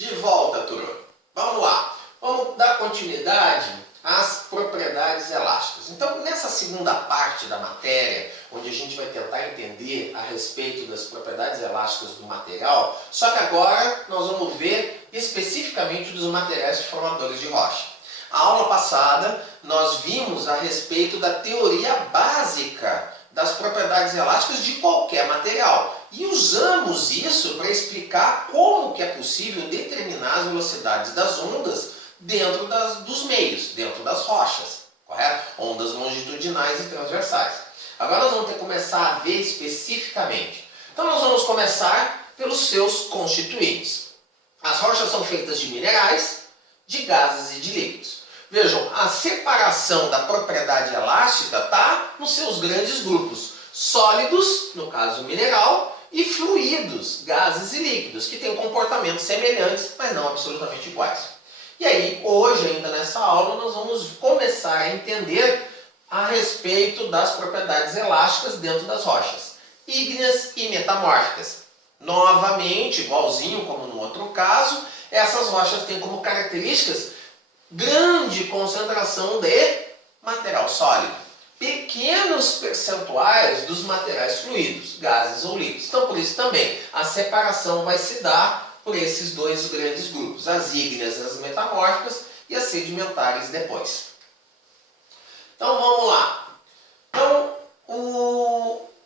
De volta, turma. Vamos lá. Vamos dar continuidade às propriedades elásticas. Então, nessa segunda parte da matéria, onde a gente vai tentar entender a respeito das propriedades elásticas do material, só que agora nós vamos ver especificamente dos materiais formadores de rocha. A aula passada nós vimos a respeito da teoria básica das propriedades elásticas de qualquer material. E usamos isso para explicar como que é possível determinar as velocidades das ondas dentro dos meios, dentro das rochas, correto? Ondas longitudinais e transversais. Agora nós vamos ter que começar a ver especificamente. Então nós vamos começar pelos seus constituintes. As rochas são feitas de minerais, de gases e de líquidos. Vejam, a separação da propriedade elástica está nos seus grandes grupos. Sólidos, no caso mineral, e fluidos, gases e líquidos, que têm comportamentos semelhantes, mas não absolutamente iguais. E aí, hoje, ainda nessa aula, nós vamos começar a entender a respeito das propriedades elásticas dentro das rochas, ígneas e metamórficas. Novamente, igualzinho como no outro caso, essas rochas têm como características grande concentração de material sólido, pequenos percentuais dos materiais fluidos, gases ou líquidos. Então, por isso também, a separação vai se dar por esses dois grandes grupos, as ígneas, as metamórficas e as sedimentares depois. Então, vamos lá. Então,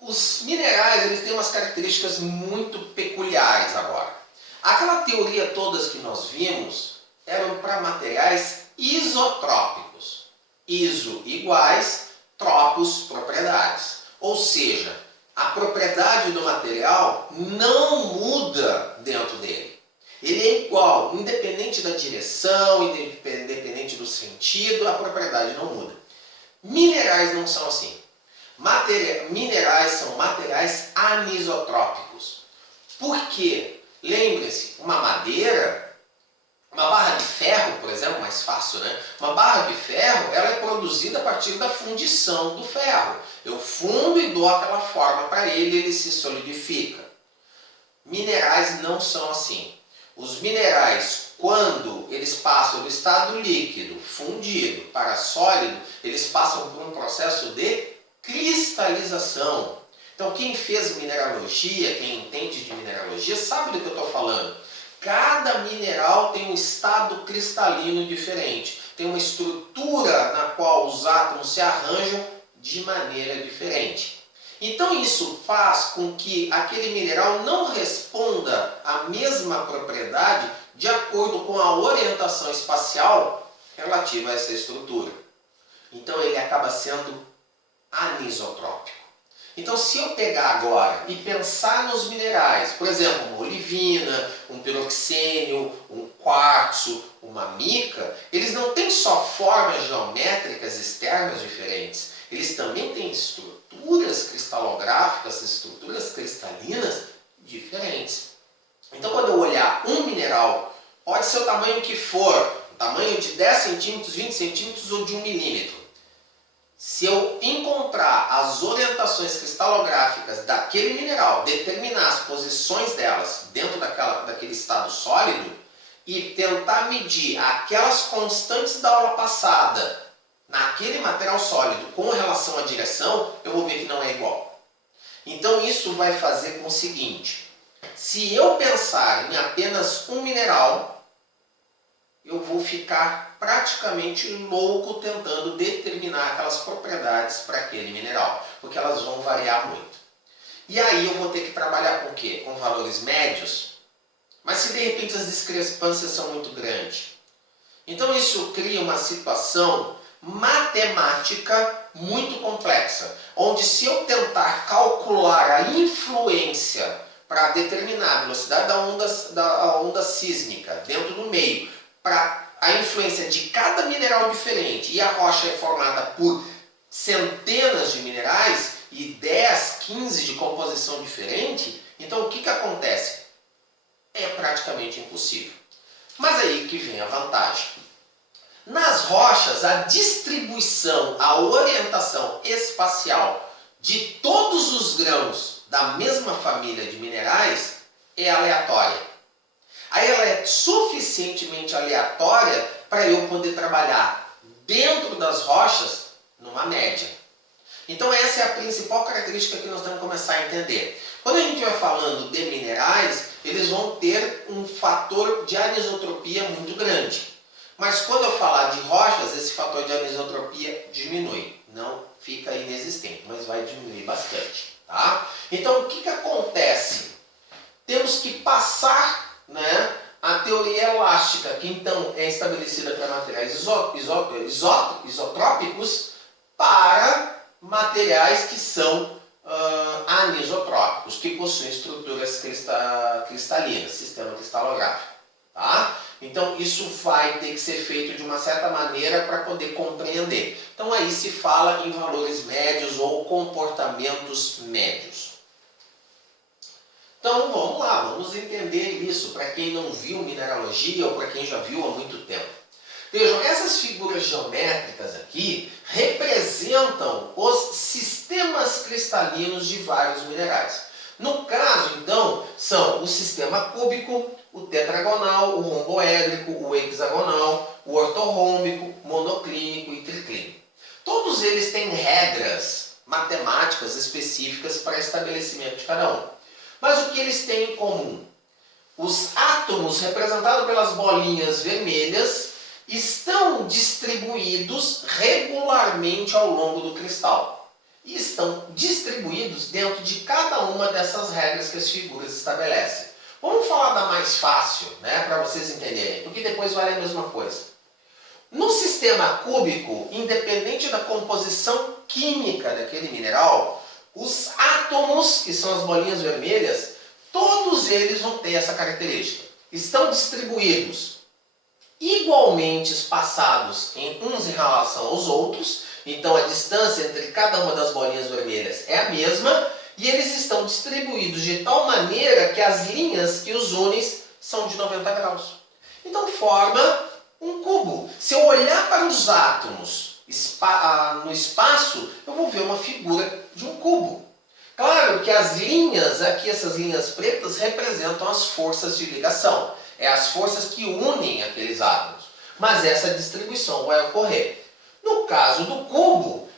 os minerais eles têm umas características muito peculiares agora. Aquela teoria todas que nós vimos eram para materiais isotrópicos. Iso, iguais, tropos, propriedades. Ou seja, a propriedade do material não muda dentro dele. Ele é igual, independente da direção, independente do sentido, a propriedade não muda. Minerais não são assim. Minerais são materiais anisotrópicos. Por quê? Lembre-se, uma madeira, uma barra de ferro, por exemplo, mais fácil, né? Uma barra de ferro, ela é produzida a partir da fundição do ferro. Eu fundo e dou aquela forma para ele, ele se solidifica. Minerais não são assim. Os minerais, quando eles passam do estado líquido, fundido, para sólido, eles passam por um processo de cristalização. Então, quem fez mineralogia, quem entende de mineralogia, sabe do que eu estou falando. Cada mineral tem um estado cristalino diferente, tem uma estrutura na qual os átomos se arranjam de maneira diferente. Então isso faz com que aquele mineral não responda à mesma propriedade de acordo com a orientação espacial relativa a essa estrutura. Então ele acaba sendo anisotrópico. Então, se eu pegar agora e pensar nos minerais, por exemplo, uma olivina, um piroxênio, um quartzo, uma mica, eles não têm só formas geométricas externas diferentes, eles também têm estruturas cristalográficas, estruturas cristalinas diferentes. Então, quando eu olhar um mineral, pode ser o tamanho que for, o tamanho de 10 centímetros, 20 centímetros ou de 1 milímetro. Se eu encontrar as orientações cristalográficas daquele mineral, determinar as posições delas dentro daquele estado sólido e tentar medir aquelas constantes da aula passada naquele material sólido com relação à direção, eu vou ver que não é igual. Então isso vai fazer com o seguinte: se eu pensar em apenas um mineral, eu vou ficar praticamente louco tentando determinar aquelas propriedades para aquele mineral, porque elas vão variar muito. E aí eu vou ter que trabalhar com o quê? Com valores médios? Mas se de repente as discrepâncias são muito grandes? Então isso cria uma situação matemática muito complexa, onde se eu tentar calcular a influência para determinar a velocidade da onda sísmica dentro do meio, para a influência de cada mineral diferente, e a rocha é formada por centenas de minerais e 10, 15 de composição diferente, então o que acontece? É praticamente impossível. Mas aí que vem a vantagem. Nas rochas, a distribuição, a orientação espacial de todos os grãos da mesma família de minerais é aleatória. aí ela é suficientemente aleatória para eu poder trabalhar dentro das rochas numa média. Então essa é a principal característica que nós temos que começar a entender. Quando a gente vai falando de minerais, eles vão ter um fator de anisotropia muito grande. Mas quando eu falar de rochas, esse fator de anisotropia diminui. Não fica inexistente, mas vai diminuir bastante. Tá? Então o que acontece? Temos que passar, né, a teoria elástica, que então é estabelecida para materiais isotrópicos, para materiais que são anisotrópicos, que possuem estruturas cristalinas, sistema cristalográfico. Tá? Então isso vai ter que ser feito de uma certa maneira para poder compreender. Então aí se fala em valores médios ou comportamentos médios. Então vamos lá, vamos entender isso para quem não viu mineralogia ou para quem já viu há muito tempo. Vejam, essas figuras geométricas aqui representam os sistemas cristalinos de vários minerais. No caso, então, são o sistema cúbico, o tetragonal, o romboédrico, o hexagonal, o ortorrômbico, monoclínico e triclínico. Todos eles têm regras matemáticas específicas para estabelecimento de cada um. Mas o que eles têm em comum? Os átomos, representados pelas bolinhas vermelhas, estão distribuídos regularmente ao longo do cristal. E estão distribuídos dentro de cada uma dessas regras que as figuras estabelecem. Vamos falar da mais fácil, né, para vocês entenderem, porque depois vale a mesma coisa. No sistema cúbico, independente da composição química daquele mineral, os átomos, que são as bolinhas vermelhas, todos eles vão ter essa característica. Estão distribuídos igualmente espaçados uns em relação aos outros, então a distância entre cada uma das bolinhas vermelhas é a mesma, e eles estão distribuídos de tal maneira que as linhas que os unem são de 90 graus. Então forma um cubo. Se eu olhar para os átomos no espaço, eu vou ver uma figura de um cubo. Claro que as linhas, aqui essas linhas pretas, representam as forças de ligação. É as forças que unem aqueles átomos. Mas essa distribuição vai ocorrer. No caso do cubo,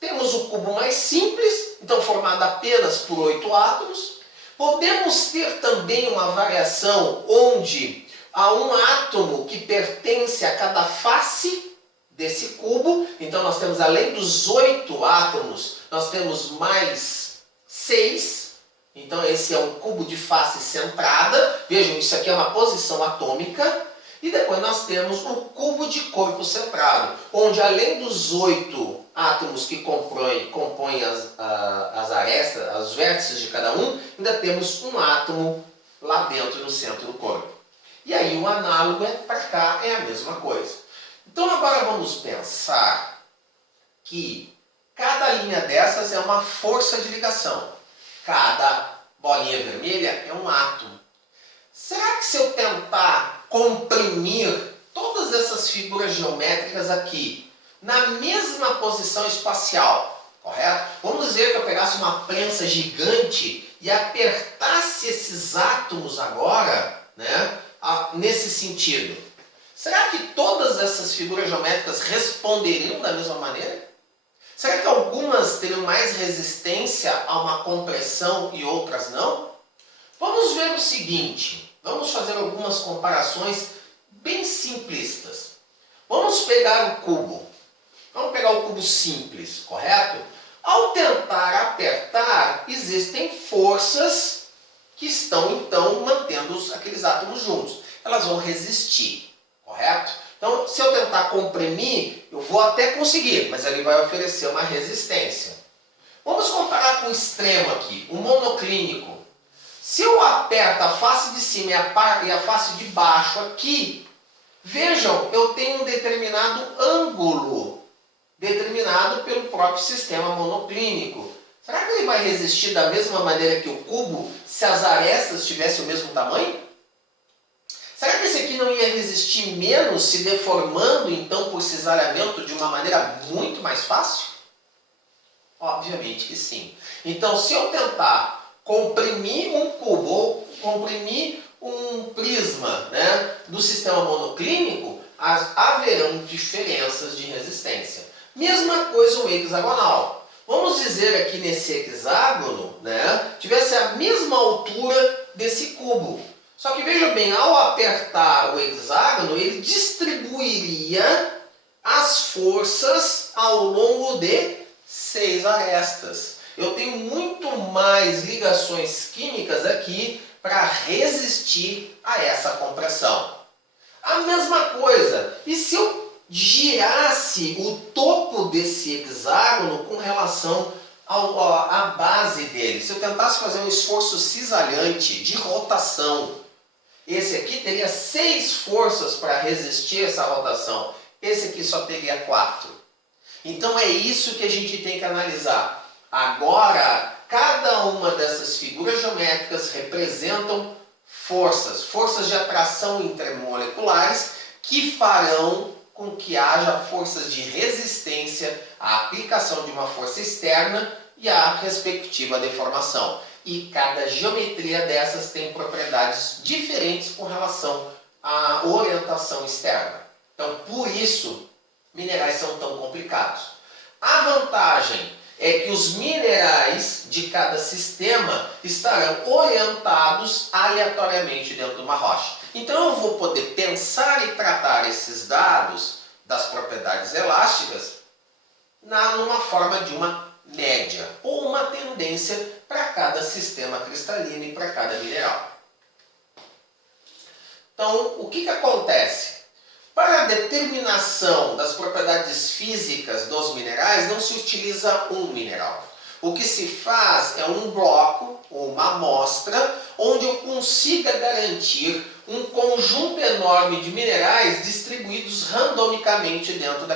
temos o cubo mais simples, então formado apenas por 8 átomos. Podemos ter também uma variação onde há um átomo que pertence a cada face desse cubo. Então nós temos, além dos 8 átomos, nós temos mais 6. Então esse é um cubo de face centrada. Vejam, isso aqui é uma posição atômica. E depois nós temos o cubo de corpo centrado, onde além dos 8 átomos que compõem as arestas, os vértices de cada um, ainda temos um átomo lá dentro no centro do corpo. E aí o análogo para cá é a mesma coisa. Então agora vamos pensar que cada linha dessas é uma força de ligação. Cada bolinha vermelha é um átomo. Será que se eu tentar comprimir todas essas figuras geométricas aqui na mesma posição espacial, correto? Vamos dizer que eu pegasse uma prensa gigante e apertasse esses átomos agora, né, nesse sentido. Será que todas essas figuras geométricas responderiam da mesma maneira? Será que algumas teriam mais resistência a uma compressão e outras não? Vamos ver o seguinte. Vamos fazer algumas comparações bem simplistas. Vamos pegar o cubo. Vamos pegar o cubo simples, correto? Ao tentar apertar, existem forças que estão, então, mantendo aqueles átomos juntos. Elas vão resistir, correto? Então, se eu tentar comprimir, eu vou até conseguir, mas ele vai oferecer uma resistência. Vamos comparar com o extremo aqui, o monoclínico. Se eu aperto a face de cima e a face de baixo aqui, vejam, eu tenho um determinado ângulo, determinado pelo próprio sistema monoclínico. Será que ele vai resistir da mesma maneira que o cubo, se as arestas tivessem o mesmo tamanho? Será que esse aqui não ia resistir menos, se deformando então por cisalhamento de uma maneira muito mais fácil? Obviamente que sim. Então, se eu tentar comprimir um cubo ou comprimir um prisma, né, do sistema monoclínico, haverão diferenças de resistência. Mesma coisa o hexagonal. Vamos dizer aqui nesse hexágono, né, tivesse a mesma altura desse cubo. Só que veja bem, ao apertar o hexágono, ele distribuiria as forças ao longo de 6 arestas. Eu tenho muito mais ligações químicas aqui para resistir a essa compressão. A mesma coisa, e se eu girasse o topo desse hexágono com relação à base dele? Se eu tentasse fazer um esforço cisalhante de rotação, esse aqui teria 6 forças para resistir essa rotação. Esse aqui só teria 4. Então é isso que a gente tem que analisar. Agora, cada uma dessas figuras geométricas representam forças de atração intermoleculares que farão com que haja forças de resistência à aplicação de uma força externa e à respectiva deformação. E cada geometria dessas tem propriedades diferentes com relação à orientação externa. Então, por isso, minerais são tão complicados. A vantagem é que os minerais de cada sistema estarão orientados aleatoriamente dentro de uma rocha. Então eu vou poder pensar e tratar esses dados das propriedades elásticas numa forma de uma média ou uma tendência para cada sistema cristalino e para cada mineral. Então, o que acontece? Para a determinação das propriedades físicas dos minerais, não se utiliza um mineral. O que se faz é um bloco ou uma amostra onde eu consiga garantir um conjunto enorme de minerais distribuídos randomicamente dentro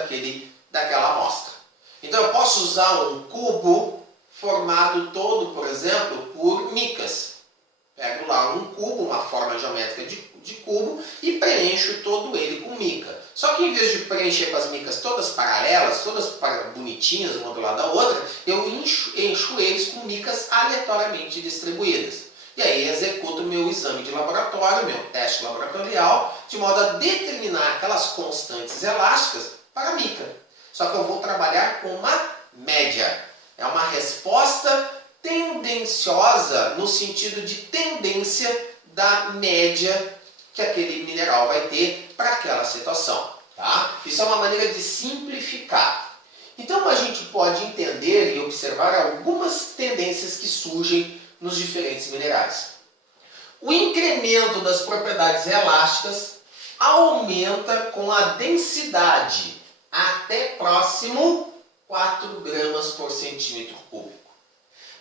daquela amostra. Então eu posso usar um cubo formado todo, por exemplo, por micas. Pego lá um cubo, uma forma geométrica de cubo e preencho todo ele com mica. Só que em vez de preencher com as micas todas paralelas, todas bonitinhas uma do lado da outra, eu encho eles com micas aleatoriamente distribuídas. E aí executo o meu exame de laboratório, meu teste laboratorial, de modo a determinar aquelas constantes elásticas para a mica. Só que eu vou trabalhar com uma média. É uma resposta tendenciosa no sentido de tendência da média que aquele mineral vai ter para aquela situação. Tá? Isso é uma maneira de simplificar. Então a gente pode entender e observar algumas tendências que surgem nos diferentes minerais. O incremento das propriedades elásticas aumenta com a densidade até próximo 4 gramas por centímetro cúbico.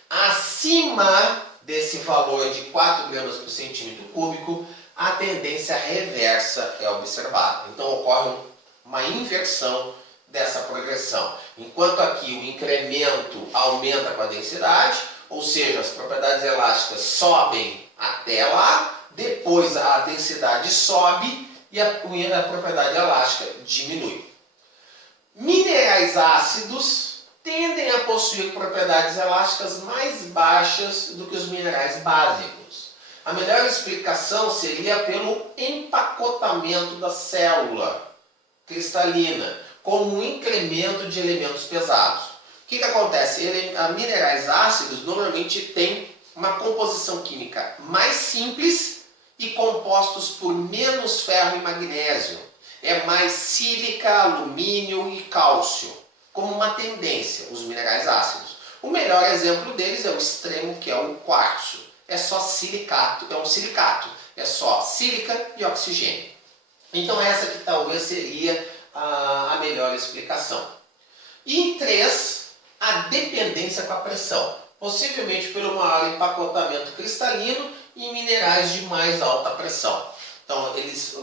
Acima desse valor de 4 gramas por centímetro cúbico, a tendência reversa é observada. Então ocorre uma inversão dessa progressão. Enquanto aqui o incremento aumenta com a densidade, ou seja, as propriedades elásticas sobem até lá, depois a densidade sobe e a propriedade elástica diminui. Minerais ácidos tendem a possuir propriedades elásticas mais baixas do que os minerais básicos. A melhor explicação seria pelo empacotamento da célula cristalina, como um incremento de elementos pesados. O que acontece? Minerais ácidos normalmente têm uma composição química mais simples e compostos por menos ferro e magnésio. É mais sílica, alumínio e cálcio, como uma tendência, os minerais ácidos. O melhor exemplo deles é o extremo, que é o quartzo. É só silicato, é um silicato, é só sílica e oxigênio. Então essa que talvez seria a melhor explicação. E em 3, a dependência com a pressão, possivelmente pelo maior empacotamento cristalino em minerais de mais alta pressão. Então,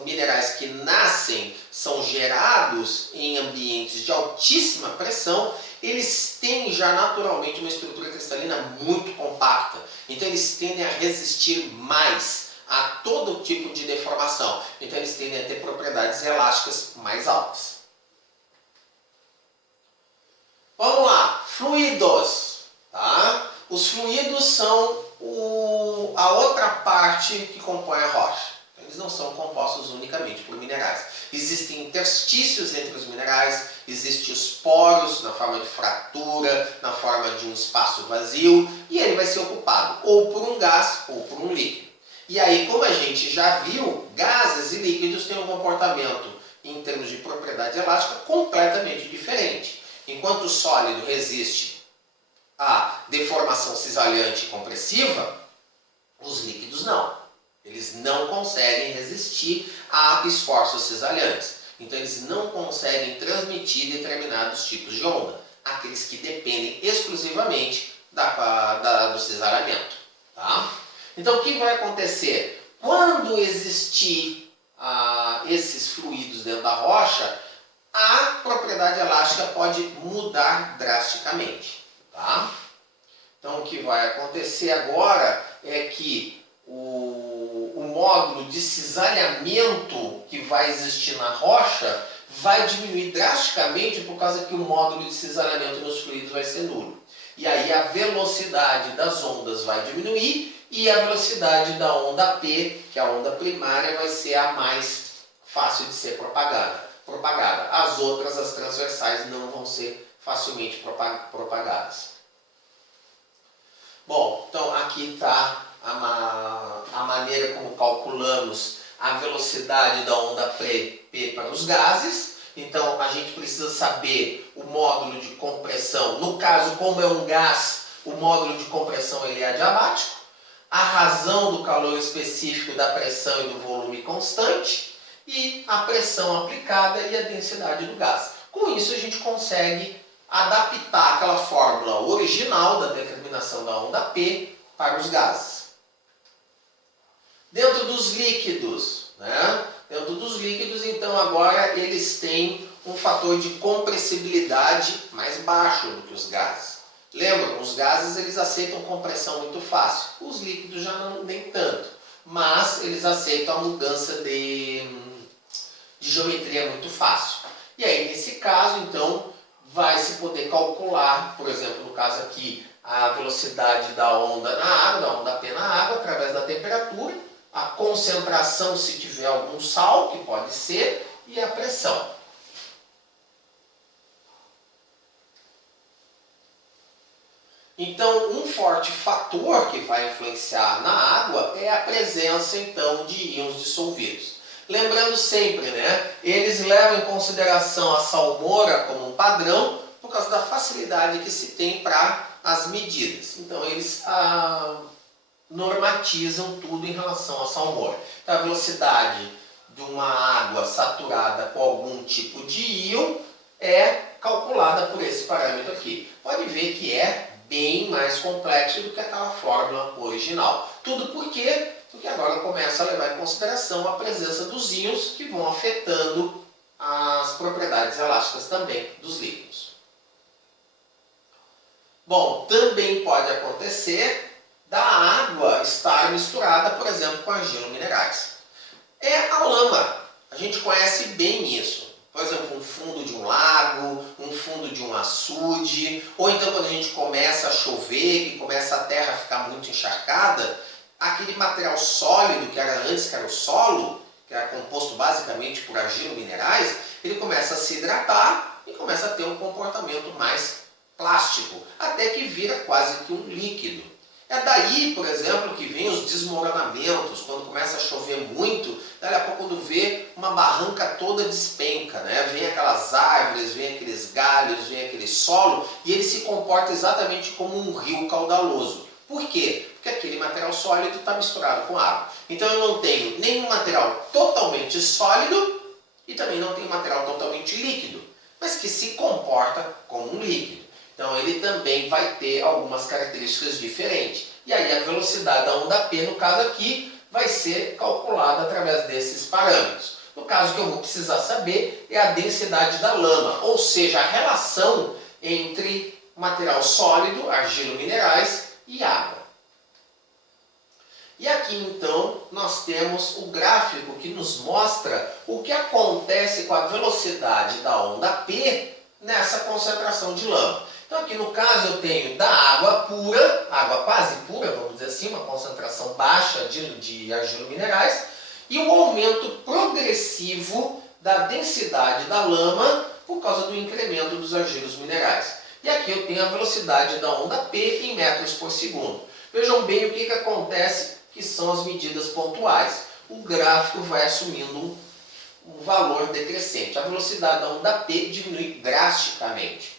minerais que nascem, são gerados em ambientes de altíssima pressão, eles têm já naturalmente uma estrutura cristalina muito compacta. Então, eles tendem a resistir mais a todo tipo de deformação. Então, eles tendem a ter propriedades elásticas mais altas. Vamos lá, fluidos. Tá? Os fluidos são a outra parte que compõe a rocha. Eles não são compostos unicamente por minerais. Existem interstícios entre os minerais, existem os poros na forma de fratura, na forma de um espaço vazio, e ele vai ser ocupado ou por um gás ou por um líquido. E aí, como a gente já viu, gases e líquidos têm um comportamento, em termos de propriedade elástica, completamente diferente. Enquanto o sólido resiste à deformação cisalhante e compressiva, os líquidos não. Eles não conseguem resistir a esforços cisalhantes. Então, eles não conseguem transmitir determinados tipos de onda, aqueles que dependem exclusivamente do cisalhamento. Tá? Então, o que vai acontecer? Quando existir esses fluidos dentro da rocha, a propriedade elástica pode mudar drasticamente. Tá? Então, o que vai acontecer agora é que o módulo de cisalhamento que vai existir na rocha vai diminuir drasticamente por causa que o módulo de cisalhamento nos fluidos vai ser nulo. E aí a velocidade das ondas vai diminuir e a velocidade da onda P, que é a onda primária, vai ser a mais fácil de ser propagada. As outras, as transversais, não vão ser facilmente propagadas. Bom, então aqui está a maneira como calculamos a velocidade da onda P para os gases. Então a gente precisa saber o módulo de compressão. No caso, como é um gás, o módulo de compressão ele é adiabático. A razão do calor específico da pressão e do volume constante e a pressão aplicada e a densidade do gás. Com isso a gente consegue adaptar aquela fórmula original da determinação da onda P para os gases. Dentro dos líquidos, então agora eles têm um fator de compressibilidade mais baixo do que os gases. Lembram, os gases eles aceitam compressão muito fácil, os líquidos já não, nem tanto, mas eles aceitam a mudança de geometria muito fácil. E aí nesse caso então vai se poder calcular, por exemplo, no caso aqui, a velocidade da onda na água, da onda P na água, através da temperatura, a concentração se tiver algum sal, que pode ser, e a pressão. Então, um forte fator que vai influenciar na água é a presença, então, de íons dissolvidos. Lembrando sempre, eles levam em consideração a salmoura como um padrão por causa da facilidade que se tem para as medidas. Então, eles normatizam tudo em relação à salmoura. Então, a velocidade de uma água saturada com algum tipo de íon é calculada por esse parâmetro aqui. Pode ver que é bem mais complexo do que aquela fórmula original. Tudo por quê? Porque agora começa a levar em consideração a presença dos íons que vão afetando as propriedades elásticas também dos líquidos. Bom, também pode acontecer da água estar misturada, por exemplo, com argila minerais. É a lama. A gente conhece bem isso. Por exemplo, um fundo de um lago, um fundo de um açude, ou então quando a gente começa a chover, que começa a terra a ficar muito encharcada, aquele material sólido que era antes, que era o solo, que era composto basicamente por argila minerais, ele começa a se hidratar e começa a ter um comportamento mais plástico, até que vira quase que um líquido. É daí, por exemplo, que vem os desmoronamentos, quando começa a chover muito, daqui a pouco quando vê uma barranca toda despenca, vem aquelas árvores, vem aqueles galhos, vem aquele solo, e ele se comporta exatamente como um rio caudaloso. Por quê? Porque aquele material sólido está misturado com água. Então eu não tenho nenhum material totalmente sólido e também não tenho material totalmente líquido, mas que se comporta como um líquido. Então ele também vai ter algumas características diferentes. E aí a velocidade da onda P, no caso aqui, vai ser calculada através desses parâmetros. No caso que eu vou precisar saber é a densidade da lama, ou seja, a relação entre material sólido, argila minerais e água. E aqui então nós temos o gráfico que nos mostra o que acontece com a velocidade da onda P nessa concentração de lama. Então Então aqui no caso eu tenho da água pura, água quase pura, vamos dizer assim, uma concentração baixa de argilominerais, e o aumento progressivo da densidade da lama por causa do incremento dos argilos minerais. E aqui eu tenho a velocidade da onda P em metros por segundo. Vejam bem o que acontece, que são as medidas pontuais. O gráfico vai assumindo um valor decrescente. A velocidade da onda P diminui drasticamente.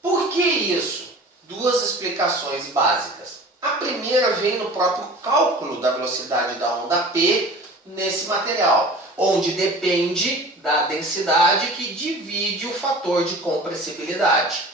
Por que isso? Duas explicações básicas. A primeira vem no próprio cálculo da velocidade da onda P nesse material, onde depende da densidade que divide o fator de compressibilidade.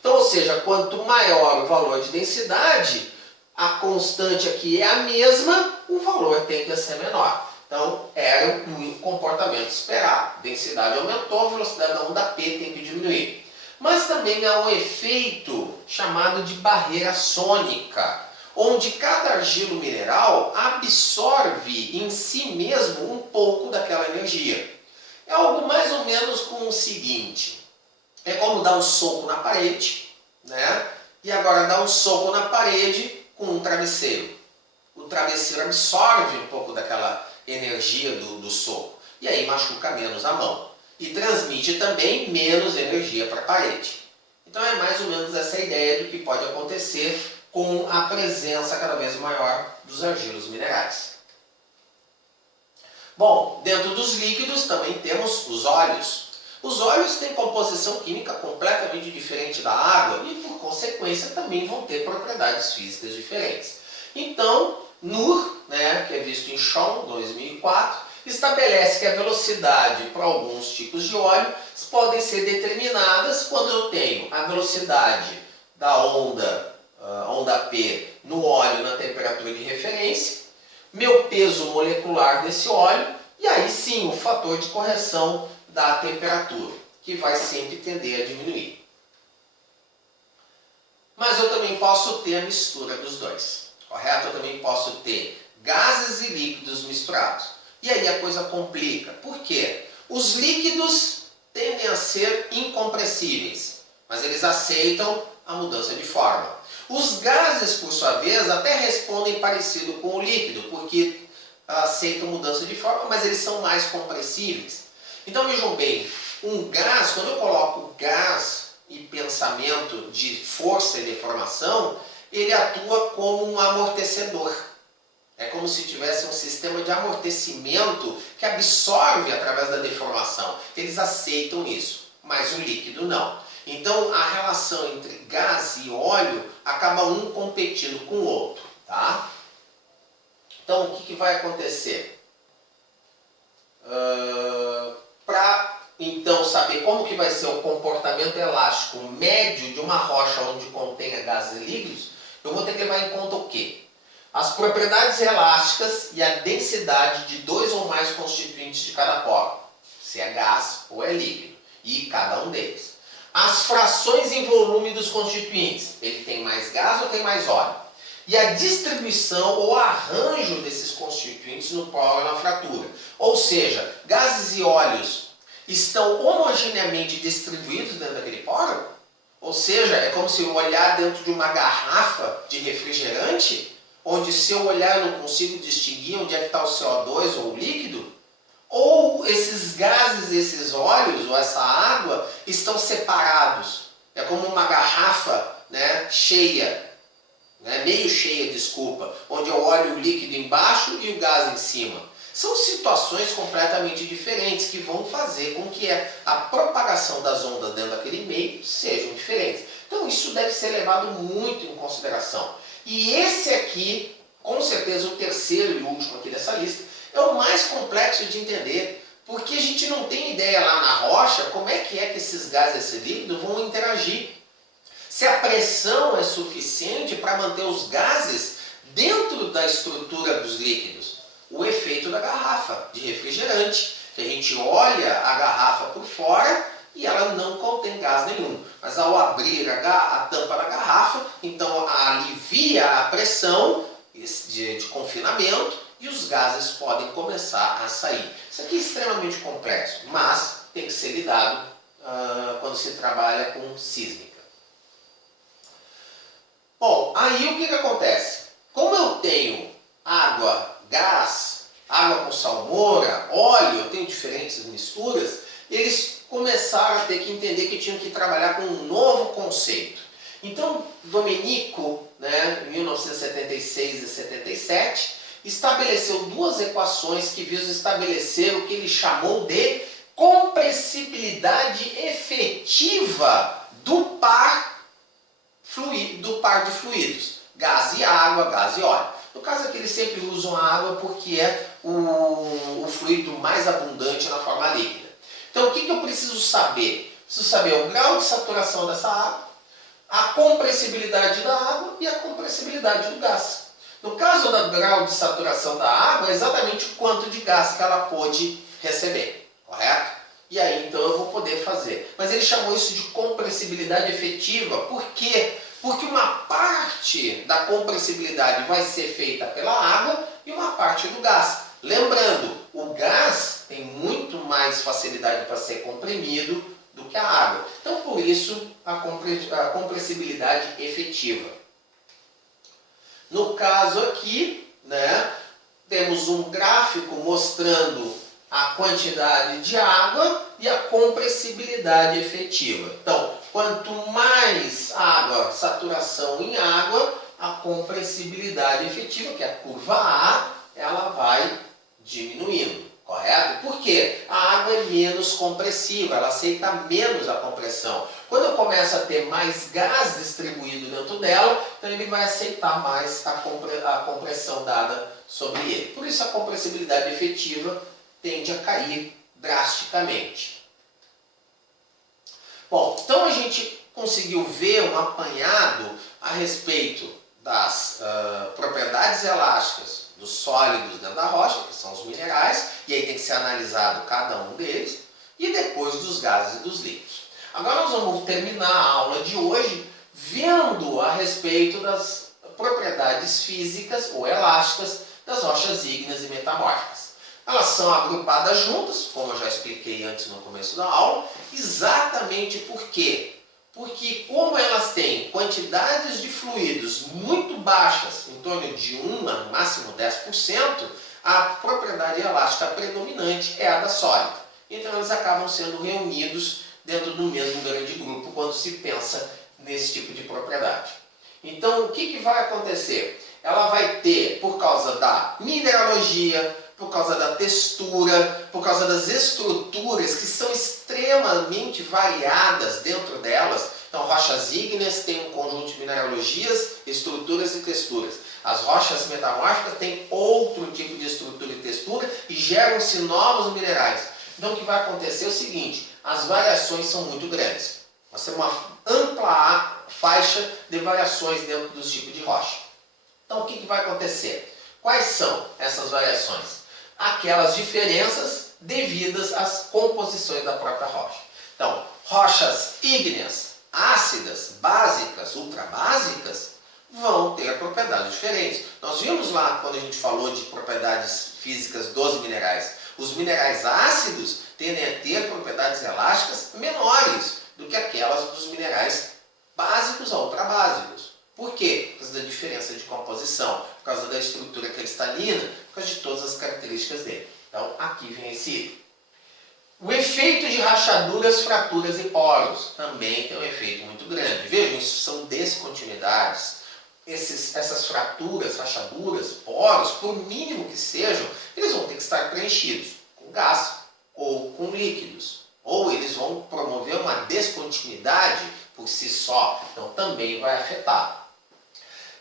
Então, ou seja, quanto maior o valor de densidade, a constante aqui é a mesma, o valor tende a ser menor. Então, era o comportamento esperado. Densidade aumentou, a velocidade da onda P tem que diminuir. Mas também há um efeito chamado de barreira sônica, onde cada argilo mineral absorve em si mesmo um pouco daquela energia. É algo mais ou menos como o seguinte: é como dar um soco na parede, né? E agora dar um soco na parede com um travesseiro. O travesseiro absorve um pouco daquela energia do soco, e aí machuca menos a mão. E transmite também menos energia para a parede. Então é mais ou menos essa ideia do que pode acontecer com a presença cada vez maior dos argilos minerais. Bom, dentro dos líquidos também temos os óleos. Os óleos têm composição química completamente diferente da água e, por consequência, também vão ter propriedades físicas diferentes. Então, Nur, que é visto em Shaw, 2004, estabelece que a velocidade para alguns tipos de óleo podem ser determinadas quando eu tenho a velocidade da onda P no óleo na temperatura de referência, meu peso molecular desse óleo e aí sim o fator de correção da temperatura, que vai sempre tender a diminuir. Mas eu também posso ter a mistura dos dois, correto? Eu também posso ter gases e líquidos misturados. E aí a coisa complica. Por quê? Os líquidos tendem a ser incompressíveis, mas eles aceitam a mudança de forma. Os gases, por sua vez, até respondem parecido com o líquido, porque aceitam mudança de forma, mas eles são mais compressíveis. Então vejam bem, um gás, quando eu coloco gás e pensamento de força e deformação, ele atua como um amortecedor. É como se tivesse um sistema de amortecimento que absorve através da deformação. Eles aceitam isso, mas o líquido não. Então a relação entre gás e óleo acaba um competindo com o outro. Tá? Então o que vai acontecer? Para então saber como que vai ser o comportamento elástico médio de uma rocha onde contenha gases líquidos, eu vou ter que levar em conta o quê? As propriedades elásticas e a densidade de dois ou mais constituintes de cada polo, se é gás ou é líquido, e cada um deles. As frações em volume dos constituintes, ele tem mais gás ou tem mais óleo? E a distribuição ou arranjo desses constituintes no polo e na fratura. Ou seja, gases e óleos estão homogeneamente distribuídos dentro daquele polo? Ou seja, é como se eu olhar dentro de uma garrafa de refrigerante, onde se eu olhar eu não consigo distinguir onde é que está o CO2 ou o líquido? Ou esses gases, esses óleos ou essa água estão separados? É como uma garrafa cheia, meio cheia, desculpa, onde eu olho o líquido embaixo e o gás em cima. São situações completamente diferentes que vão fazer com que a propagação das ondas dentro daquele meio sejam diferentes. Então isso deve ser levado muito em consideração. E esse aqui, com certeza o terceiro e último aqui dessa lista, é o mais complexo de entender, porque a gente não tem ideia lá na rocha como é que esses gases e esse líquido vão interagir. Se a pressão é suficiente para manter os gases dentro da estrutura dos líquidos. O efeito da garrafa de refrigerante, que a gente olha a garrafa por fora e ela não contém gás nenhum. Mas ao abrir a tampa da garrafa, então alivia a pressão de confinamento e os gases podem começar a sair. Isso aqui é extremamente complexo, mas tem que ser lidado quando se trabalha com sísmica. Bom, aí o que acontece? Como eu tenho água, gás, água com salmoura, óleo, eu tenho diferentes misturas, eles começaram a ter que entender que tinham que trabalhar com um novo conceito. Então, Domenico, né, em 1976 e 77, estabeleceu duas equações que visam estabelecer o que ele chamou de compressibilidade efetiva do par de fluidos, gás e água, gás e óleo. No caso aqui eles sempre usam a água porque é o fluido mais abundante na forma líquida. Então o que eu preciso saber? Preciso saber o grau de saturação dessa água, a compressibilidade da água e a compressibilidade do gás. No caso do grau de saturação da água, é exatamente o quanto de gás que ela pôde receber, correto? E aí então eu vou poder fazer. Mas ele chamou isso de compressibilidade efetiva. Por quê? Porque uma parte da compressibilidade vai ser feita pela água e uma parte do gás. Lembrando, o gás tem muito mais facilidade para ser comprimido do que a água. Então, por isso, a compressibilidade efetiva. No caso aqui, né, temos um gráfico mostrando a quantidade de água e a compressibilidade efetiva. Então, quanto mais água, saturação em água, a compressibilidade efetiva, que é a curva A, ela vai diminuindo, correto? Por quê? A água é menos compressiva, ela aceita menos a compressão. Quando eu começo a ter mais gás distribuído dentro dela, então ele vai aceitar mais a compressão dada sobre ele. Por isso a compressibilidade efetiva tende a cair drasticamente. Bom, então a gente conseguiu ver um apanhado a respeito das propriedades elásticas dos sólidos dentro da rocha, que são os minerais, e aí tem que ser analisado cada um deles, e depois dos gases e dos líquidos. Agora nós vamos terminar a aula de hoje vendo a respeito das propriedades físicas ou elásticas das rochas ígneas e metamórficas. Elas são agrupadas juntas, como eu já expliquei antes no começo da aula, exatamente por quê? Porque como elas têm quantidades de fluidos muito baixas, em torno de 1 a no máximo 10%, a propriedade elástica predominante é a da sólida. Então eles acabam sendo reunidos dentro do mesmo grande grupo quando se pensa nesse tipo de propriedade. Então o que vai acontecer? Ela vai ter, por causa da mineralogia, por causa da textura, por causa das estruturas que são extremamente variadas dentro delas. Então, rochas ígneas têm um conjunto de mineralogias, estruturas e texturas. As rochas metamórficas têm outro tipo de estrutura e textura e geram-se novos minerais. Então, o que vai acontecer é o seguinte, as variações são muito grandes. Nós temos uma ampla faixa de variações dentro dos tipos de rocha. Então, o que vai acontecer? Quais são essas variações? Aquelas diferenças devidas às composições da própria rocha. Então, rochas ígneas, ácidas, básicas, ultrabásicas, vão ter propriedades diferentes. Nós vimos lá, quando a gente falou de propriedades físicas dos minerais, os minerais ácidos tendem a ter propriedades elásticas menores do que aquelas dos minerais básicos a ultrabásicos. Por quê? Por causa da diferença de composição, por causa da estrutura cristalina, por causa de todas as características dele. Então, aqui vem esse item. O efeito de rachaduras, fraturas e poros também tem um efeito muito grande. Vejam, isso são descontinuidades. Essas fraturas, rachaduras, poros, por mínimo que sejam, eles vão ter que estar preenchidos com gás ou com líquidos. Ou eles vão promover uma descontinuidade por si só, então também vai afetar.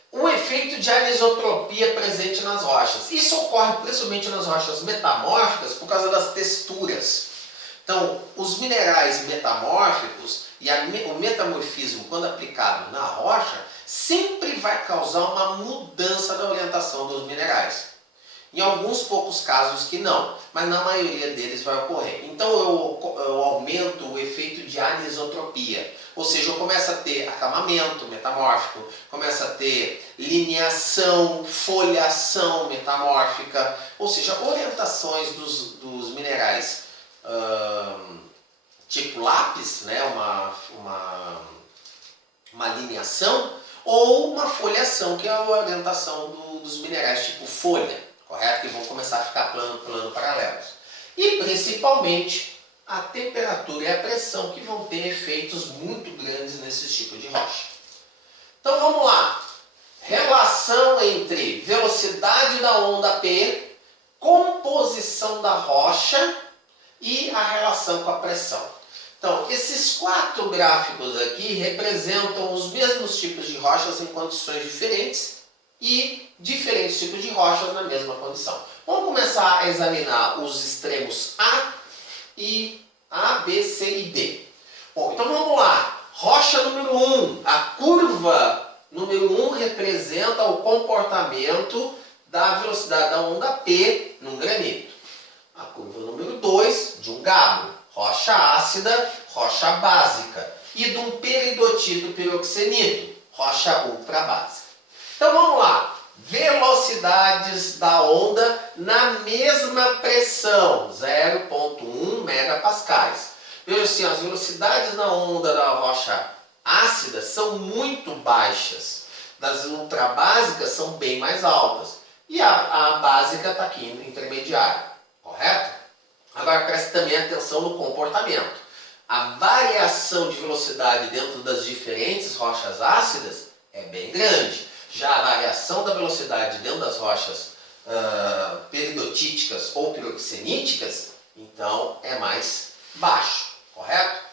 O efeito de anisotropia presente nas rochas. Isso ocorre principalmente nas rochas metamórficas por causa das texturas. Então, os minerais metamórficos e o metamorfismo, quando aplicado na rocha, sempre vai causar uma mudança da orientação dos minerais. Em alguns poucos casos que não, mas na maioria deles vai ocorrer. Então eu aumento o efeito de anisotropia, ou seja, eu começo a ter acamamento metamórfico, começo a ter lineação, folhação metamórfica, ou seja, orientações dos minerais tipo lápis, né, uma lineação, ou uma foliação, que é a orientação dos minerais tipo folha, correto? Que vão começar a ficar plano paralelos. E principalmente a temperatura e a pressão, que vão ter efeitos muito grandes nesses tipos de rocha. Então vamos lá. Relação entre velocidade da onda P, composição da rocha e a relação com a pressão. Então, esses 4 gráficos aqui representam os mesmos tipos de rochas em condições diferentes e diferentes tipos de rochas na mesma condição. Vamos começar a examinar os extremos A, B, C e D. Bom, então vamos lá. Rocha número 1, a curva número 1 representa o comportamento da velocidade da onda P num granito. A curva número 2, de um gabbro, rocha ácida, rocha básica. E de um peridotito piroxenito, rocha ultrabásica. Então vamos lá. Velocidades da onda na mesma pressão, 0,1 megapascais. Veja assim, as velocidades na onda da rocha ácidas são muito baixas, das ultrabásicas são bem mais altas e a básica está aqui intermediária, correto? Agora preste também atenção no comportamento. A variação de velocidade dentro das diferentes rochas ácidas é bem grande. Já a variação da velocidade dentro das rochas peridotíticas ou piroxeníticas, então é mais baixo, correto?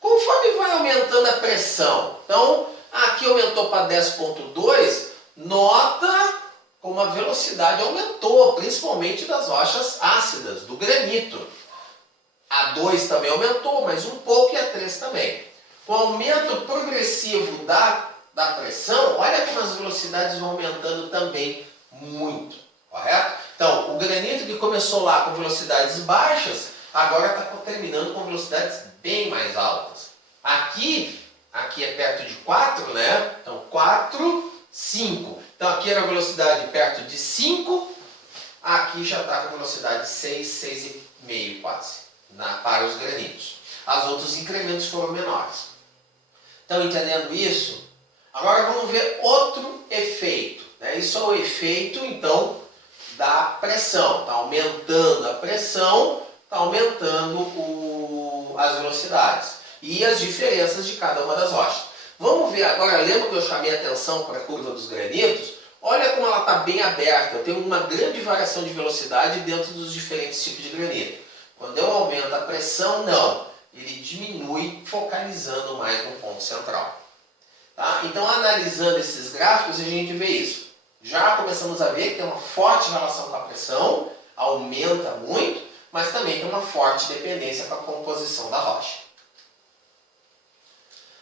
Conforme vai aumentando a pressão, então aqui aumentou para 10,2, nota como a velocidade aumentou, principalmente das rochas ácidas, do granito. A 2 também aumentou, mas um pouco, e a 3 também. Com o aumento progressivo da pressão, olha como as velocidades vão aumentando também muito, correto? Então, o granito que começou lá com velocidades baixas, agora está terminando com velocidades bem mais altas. Aqui é perto de 4, né? Então 4, 5. Então aqui era a velocidade perto de 5, aqui já está com velocidade 6, 6,5 quase, para os granitos. Os outros incrementos foram menores. Estão entendendo isso? Agora vamos ver outro efeito, né? Isso é o efeito, então, da pressão. Está aumentando a pressão, está aumentando as velocidades e as diferenças de cada uma das rochas. Vamos ver agora, lembra que eu chamei a atenção para a curva dos granitos? Olha como ela está bem aberta, eu tenho uma grande variação de velocidade dentro dos diferentes tipos de granito. Quando eu aumento a pressão, não, ele diminui focalizando mais no ponto central. Tá? Então, analisando esses gráficos, a gente vê isso. Já começamos a ver que tem uma forte relação com a pressão, aumenta muito, mas também tem uma forte dependência com a composição da rocha.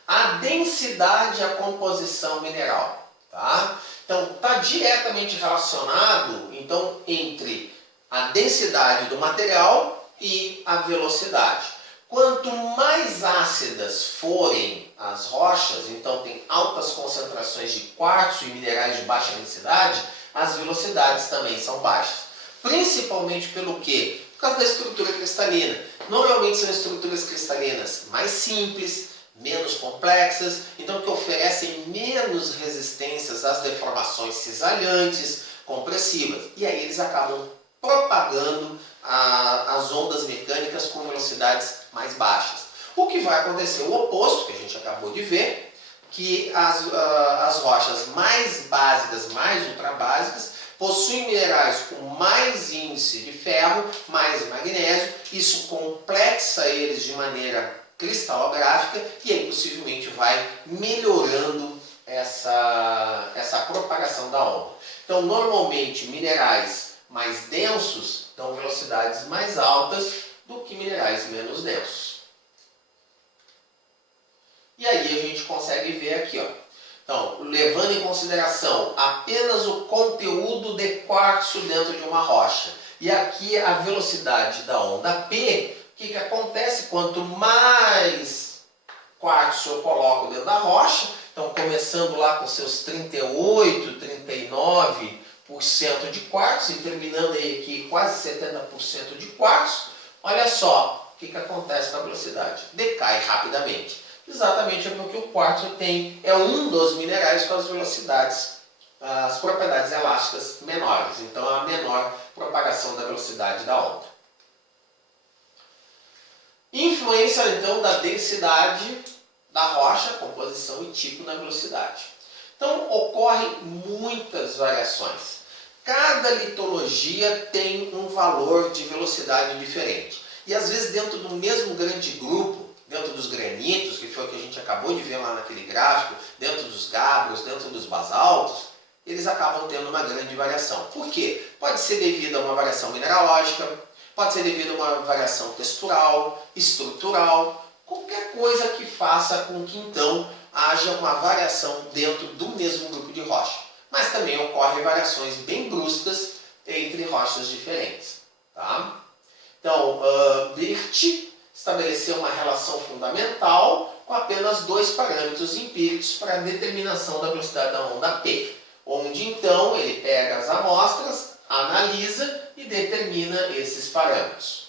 A densidade e a composição mineral. Tá? Então, está diretamente relacionado entre a densidade do material e a velocidade. Quanto mais ácidas forem as rochas, então tem altas concentrações de quartzo e minerais de baixa densidade, as velocidades também são baixas. Principalmente pelo quê? Por causa da estrutura cristalina. Normalmente são estruturas cristalinas mais simples, menos complexas, então que oferecem menos resistências às deformações cisalhantes, compressivas. E aí eles acabam propagando as ondas mecânicas com velocidades mais baixas. O que vai acontecer o oposto, que a gente acabou de ver, que as rochas mais básicas, mais ultrabásicas, possuem minerais com mais índice de ferro, mais magnésio, isso complexa eles de maneira cristalográfica e aí possivelmente vai melhorando essa propagação da onda. Então, normalmente, minerais mais densos dão velocidades mais altas do que minerais menos densos. E aí a gente consegue ver aqui, ó. Então, levando em consideração apenas o conteúdo de quartzo dentro de uma rocha e aqui a velocidade da onda P, o que acontece? Quanto mais quartzo eu coloco dentro da rocha, então começando lá com seus 38, 39% de quartzo e terminando aí aqui quase 70% de quartzo, olha só o que acontece com a velocidade. Decai rapidamente. exatamente porque o quartzo é um dos minerais com as velocidades, as propriedades elásticas menores. Então, a menor propagação da velocidade da onda. Influência, então, da densidade da rocha, composição e tipo na velocidade. Então, ocorrem muitas variações. Cada litologia tem um valor de velocidade diferente. E às vezes dentro do mesmo grande grupo, dentro dos granitos, que foi o que a gente acabou de ver lá naquele gráfico, dentro dos gabros, dentro dos basaltos, eles acabam tendo uma grande variação. Por quê? Pode ser devido a uma variação mineralógica, pode ser devido a uma variação textural, estrutural, qualquer coisa que faça com que então haja uma variação dentro do mesmo grupo de rocha. Mas também ocorrem variações bem bruscas entre rochas diferentes. Tá? Então, Birch estabeleceu uma relação fundamental com apenas 2 parâmetros empíricos para a determinação da velocidade da onda P, onde então ele pega as amostras, analisa e determina esses parâmetros,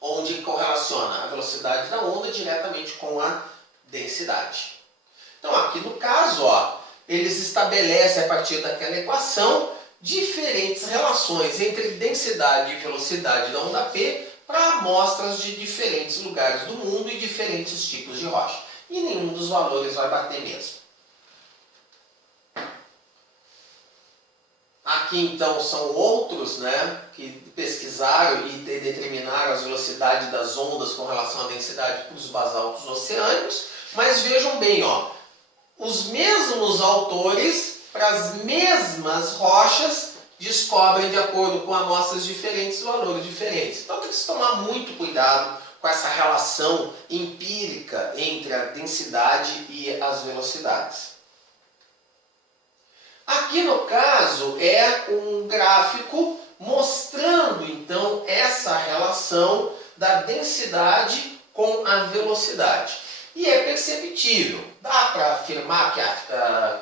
onde correlaciona a velocidade da onda diretamente com a densidade. Então aqui no caso, eles estabelecem a partir daquela equação diferentes relações entre densidade e velocidade da onda P para amostras de diferentes lugares do mundo e diferentes tipos de rocha. E nenhum dos valores vai bater mesmo. Aqui então são outros, que pesquisaram e determinaram as velocidades das ondas com relação à densidade dos basaltos oceânicos, mas vejam bem, os mesmos autores para as mesmas rochas descobrem de acordo com amostras diferentes valores diferentes. Então tem que se tomar muito cuidado com essa relação empírica entre a densidade e as velocidades. Aqui no caso é um gráfico mostrando então essa relação da densidade com a velocidade. E é perceptível, dá para afirmar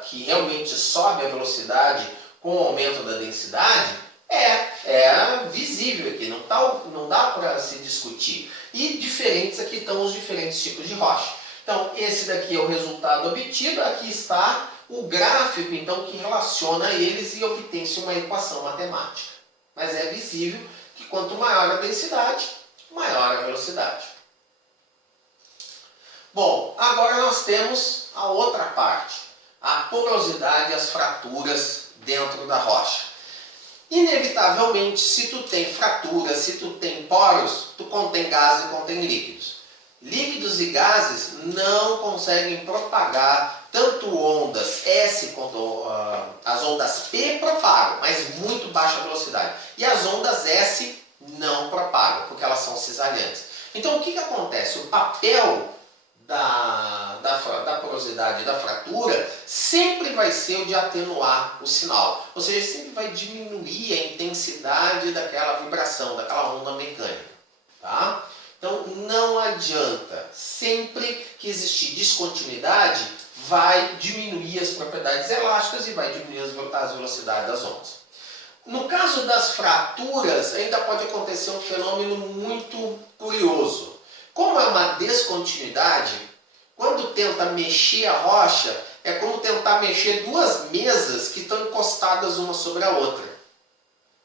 que realmente sobe a velocidade com o aumento da densidade? É visível aqui, não dá para se discutir. E diferentes aqui estão os diferentes tipos de rocha. Então esse daqui é o resultado obtido, aqui está o gráfico então que relaciona eles e obtém-se uma equação matemática. Mas é visível que quanto maior a densidade, maior a velocidade. Bom, agora nós temos a outra parte, a porosidade e as fraturas dentro da rocha. Inevitavelmente, se tu tem fraturas, se tu tem poros, tu contém gases e contém líquidos. Líquidos e gases não conseguem propagar tanto ondas S quanto as ondas P propagam, mas muito baixa velocidade. E as ondas S não propagam, porque elas são cisalhantes. Então o que acontece? O papel da porosidade e da fratura sempre vai ser o de atenuar o sinal. Ou seja, sempre vai diminuir a intensidade daquela vibração, daquela onda mecânica. Tá? Então não adianta, sempre que existir descontinuidade, vai diminuir as propriedades elásticas e vai diminuir as velocidades das ondas. No caso das fraturas, ainda pode acontecer um fenômeno muito curioso. Como é uma descontinuidade, quando tenta mexer a rocha, é como tentar mexer duas mesas que estão encostadas uma sobre a outra.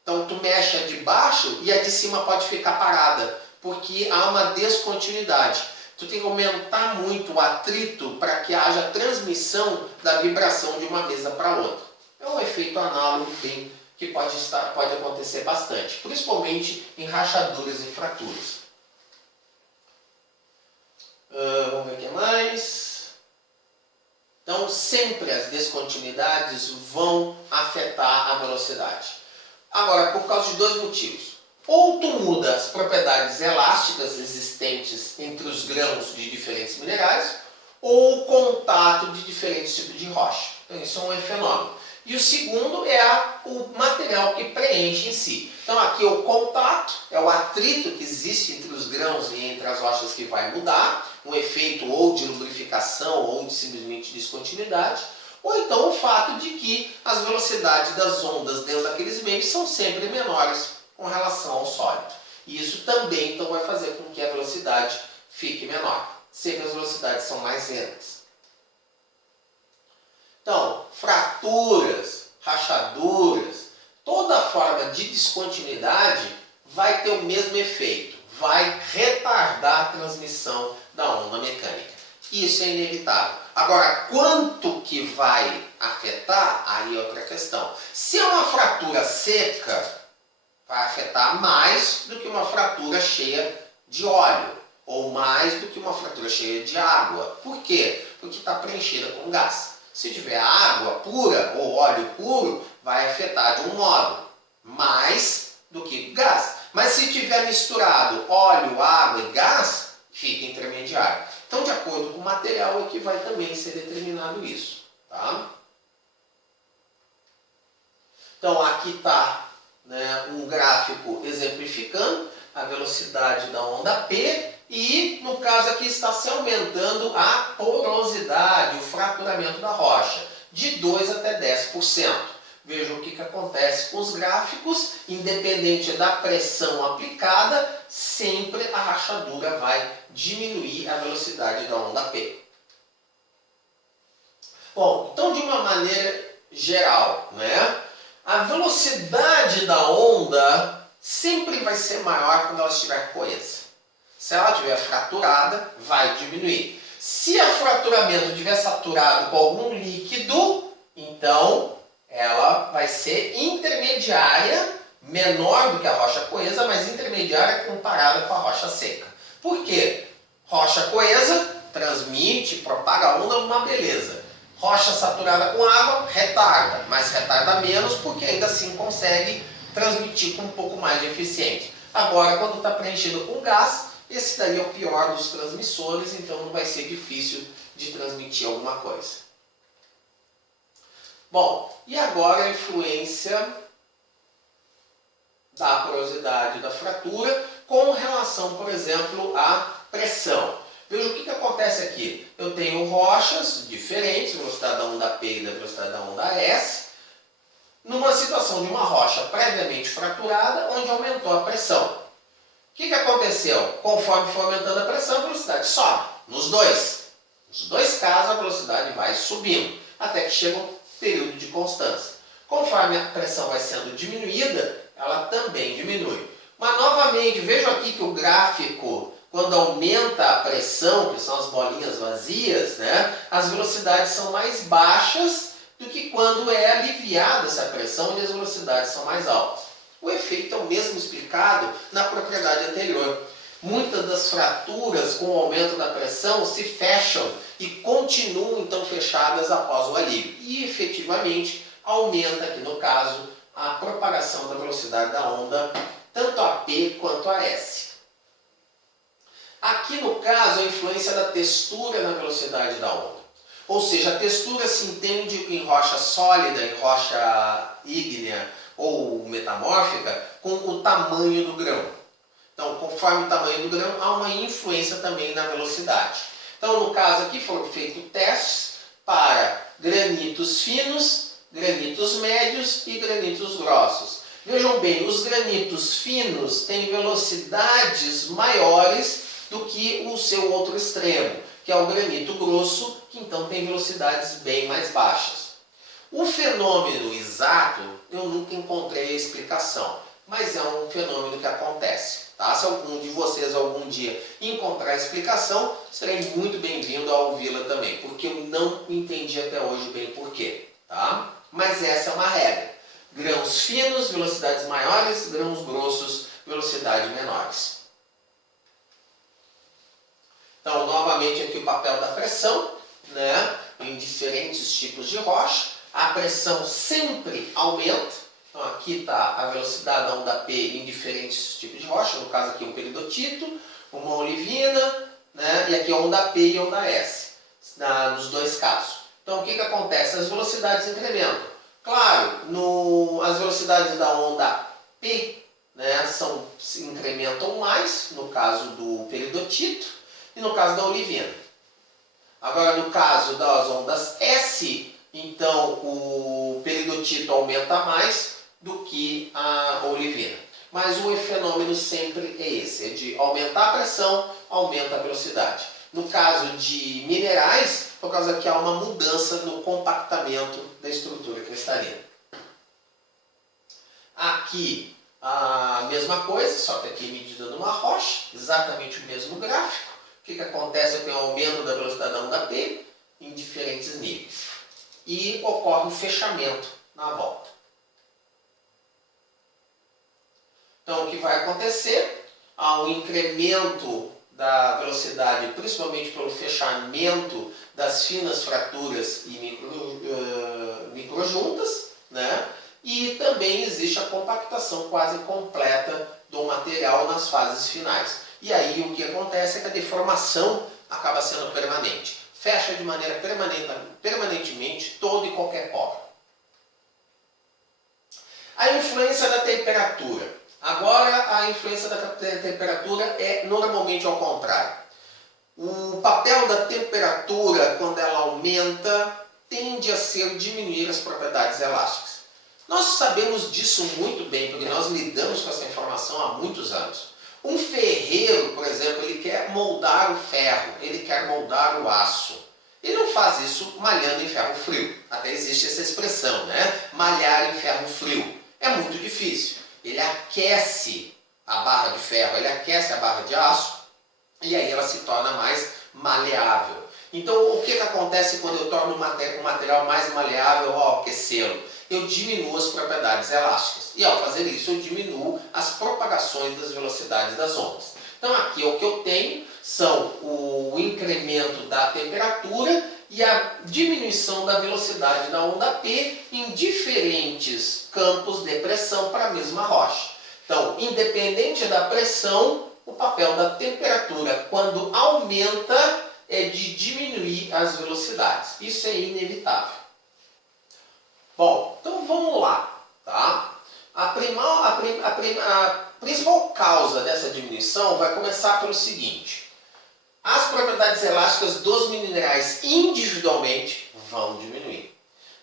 Então tu mexe a de baixo e a de cima pode ficar parada, porque há uma descontinuidade. Tu tem que aumentar muito o atrito para que haja transmissão da vibração de uma mesa para outra. É um efeito análogo que pode acontecer bastante, principalmente em rachaduras e fraturas. Vamos ver o que mais. Então sempre as descontinuidades vão afetar a velocidade. Agora, por causa de 2 motivos. Ou tu muda as propriedades elásticas existentes entre os grãos de diferentes minerais, ou o contato de diferentes tipos de rocha. Então isso é um fenômeno. E o segundo é o material que preenche em si. Então aqui é o contato, é o atrito que existe entre os grãos e entre as rochas que vai mudar, um efeito ou de lubrificação ou de simplesmente descontinuidade, ou então o fato de que as velocidades das ondas dentro daqueles meios são sempre menores com relação ao sólido. E isso também então vai fazer com que a velocidade fique menor. sempre as velocidades são mais lentas. Então, fraturas, rachaduras, toda forma de descontinuidade vai ter o mesmo efeito, vai retardar a transmissão da onda mecânica. Isso é inevitável. Agora, quanto que vai afetar? Aí é outra questão. Se é uma fratura seca, vai afetar mais do que uma fratura cheia de óleo, ou mais do que uma fratura cheia de água. Por quê? Porque está preenchida com gás. Se tiver água pura ou óleo puro, vai afetar de um modo, mais do que gás. Mas se tiver misturado óleo, água e gás, fica intermediário. Então, de acordo com o material, é que vai também ser determinado isso. Tá? Então, aqui está, né, um gráfico exemplificando a velocidade da onda P e, no caso aqui, está se aumentando a porosidade, o fraturamento da rocha, de 2 até 10%. Veja o que acontece com os gráficos, independente da pressão aplicada, sempre a rachadura vai diminuir a velocidade da onda P. Bom, então de uma maneira geral, né, a velocidade da onda sempre vai ser maior quando ela estiver coesa. Se ela estiver fraturada, vai diminuir. Se o fraturamento estiver saturado com algum líquido, então ela vai ser intermediária, menor do que a rocha coesa, mas intermediária comparada com a rocha seca. Por quê? Rocha coesa transmite, propaga a onda, uma beleza. Rocha saturada com água retarda, mas retarda menos porque ainda assim consegue transmitir com um pouco mais de eficiência. Agora, quando está preenchido com gás, esse daí é o pior dos transmissores, então não vai ser difícil de transmitir alguma coisa. Bom, e agora a influência da porosidade da fratura com relação, por exemplo, à pressão. Veja o que acontece aqui. Eu tenho rochas diferentes, velocidade da onda P e da velocidade da onda S, numa situação de uma rocha previamente fraturada, onde aumentou a pressão. O que aconteceu? Conforme for aumentando a pressão, a velocidade sobe. Nos dois casos, a velocidade vai subindo, até que chega um período de constância. Conforme a pressão vai sendo diminuída, ela também diminui. Mas, novamente, veja aqui que o gráfico, quando aumenta a pressão, que são as bolinhas vazias, né, as velocidades são mais baixas do que quando é aliviada essa pressão e as velocidades são mais altas. O efeito é o mesmo explicado na propriedade anterior. Muitas das fraturas com o aumento da pressão se fecham e continuam então fechadas após o alívio. E efetivamente aumenta aqui no caso a propagação da velocidade da onda, tanto a P quanto a S. Aqui no caso a influência da textura na velocidade da onda. Ou seja, a textura se entende em rocha sólida, em rocha ígnea ou metamórfica, com o tamanho do grão. Então, conforme o tamanho do grão, há uma influência também na velocidade. Então, no caso aqui, foram feitos testes para granitos finos, granitos médios e granitos grossos. Vejam bem, os granitos finos têm velocidades maiores do que o seu outro extremo, que é o granito grosso, que então tem velocidades bem mais baixas. O fenômeno exato, eu nunca encontrei a explicação, mas é um fenômeno que acontece. Tá? Se algum de vocês algum dia encontrar a explicação, serei muito bem-vindo a ouvi-la também, porque eu não entendi até hoje bem porquê. Tá? Mas essa é uma regra. Grãos finos, velocidades maiores, grãos grossos, velocidades menores. Então, novamente aqui o papel da pressão, né, em diferentes tipos de rocha. A pressão sempre aumenta. Então, aqui está a velocidade da onda P em diferentes tipos de rocha. No caso aqui um peridotito, uma olivina, né, e aqui a onda P e a onda S, nos dois casos. Então, o que acontece? As velocidades incrementam. Claro, as velocidades da onda P, né, se incrementam mais, no caso do peridotito, e no caso da olivina. Agora, no caso das ondas S, então o peridotito aumenta mais do que a olivina. Mas o fenômeno sempre é esse, é de aumentar a pressão, aumenta a velocidade. No caso de minerais, por causa que há uma mudança no compactamento da estrutura cristalina. Aqui a mesma coisa, só que aqui é medida numa rocha, exatamente o mesmo gráfico. O que acontece? Eu tenho um aumento da velocidade da onda P em diferentes níveis. E ocorre um fechamento na volta. Então o que vai acontecer? Há um incremento da velocidade, principalmente pelo fechamento das finas fraturas e microjuntas, né? E também existe a compactação quase completa do material nas fases finais. E aí o que acontece é que a deformação acaba sendo permanente. Fecha de maneira permanentemente todo e qualquer poro. A influência da temperatura. Agora a influência da temperatura é normalmente ao contrário. O papel da temperatura, quando ela aumenta, tende a ser diminuir as propriedades elásticas. Nós sabemos disso muito bem, porque nós lidamos com essa informação há muitos anos. Um ferreiro, por exemplo, ele quer moldar o ferro, ele quer moldar o aço. Ele não faz isso malhando em ferro frio. Até existe essa expressão, né? Malhar em ferro frio. É muito difícil. Ele aquece a barra de ferro, ele aquece a barra de aço e aí ela se torna mais maleável. Então, o que acontece quando eu torno um material mais maleável ao aquecê-lo? Eu diminuo as propriedades elásticas. E ao fazer isso, eu diminuo as propagações das velocidades das ondas. Então, aqui o que eu tenho são o incremento da temperatura e a diminuição da velocidade da onda P em diferentes campos de pressão para a mesma rocha. Então, independente da pressão, o papel da temperatura, quando aumenta, é de diminuir as velocidades. Isso é inevitável. Bom, então vamos lá. Tá? A principal causa dessa diminuição vai começar pelo seguinte. As propriedades elásticas dos minerais individualmente vão diminuir.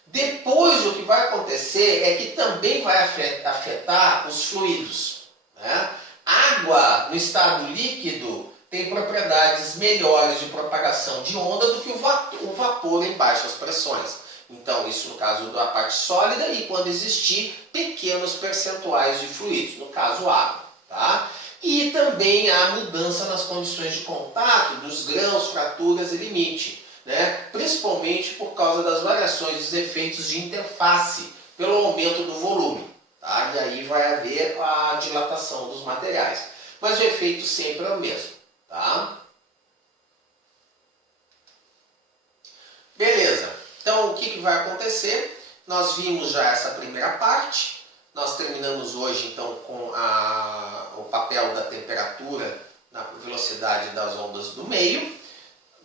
Depois, o que vai acontecer é que também vai afetar os fluidos. Né? Água no estado líquido tem propriedades melhores de propagação de onda do que o vapor em baixas pressões. Então, isso no caso da parte sólida e quando existir pequenos percentuais de fluidos, no caso água. Tá? E também há mudança nas condições de contato dos grãos, fraturas e limite, né? Principalmente por causa das variações dos efeitos de interface, pelo aumento do volume. Tá? E aí vai haver a dilatação dos materiais. Mas o efeito sempre é o mesmo. Tá? Beleza. Então o que vai acontecer? Nós vimos já essa primeira parte. Nós terminamos hoje então com o papel da temperatura na velocidade das ondas do meio,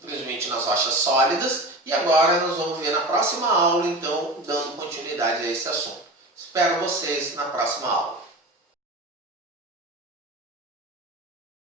principalmente nas rochas sólidas. E agora nós vamos ver na próxima aula, então, dando continuidade a esse assunto. Espero vocês na próxima aula.